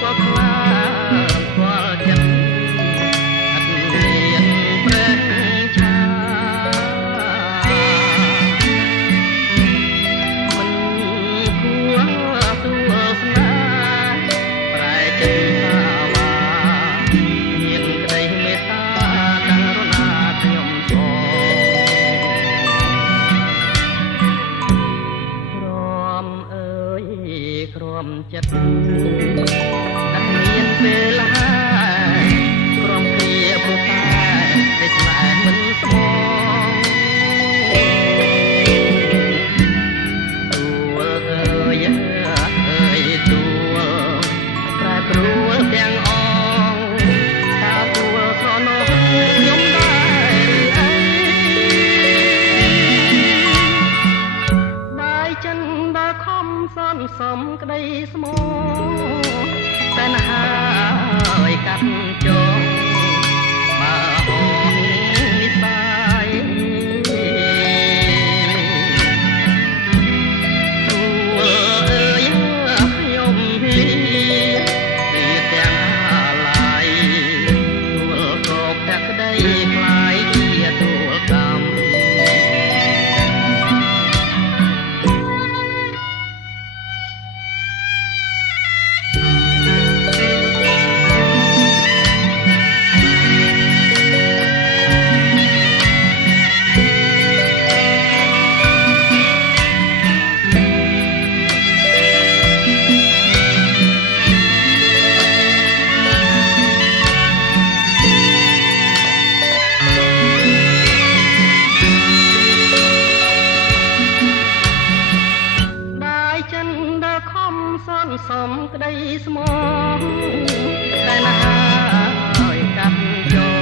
ក៏ខ្លាស្គាល់ចិត្តអត់មានព្រះឆាមិនគួរទួស្នាប្រែចិត្តសាវាមានក្តីមេត្តាករុណាខ្ញុំផងព្រមអើយព្រមចិត្តអត់មានពេលឡាព្រមគ្រាពុទ្ធតែស្នេហ៍មិនស្មងទួលអើយអើយទួលប្រែប្រួលទាំងអងតាទួលស្រណោះខ្ញុំដែរអីបាយចិនដល់ខំសន្សំក្តីស្មោតែនហាឲ្យកាត់ចងបើអងនិស័យទួលអើយខ្ញុំពីទាំងអាឡ័យទួលក៏ភក្តីខ្លាយជាទួលកម្មសន្សំក្តីស្មងតែណាឲ្យកាត់ចោល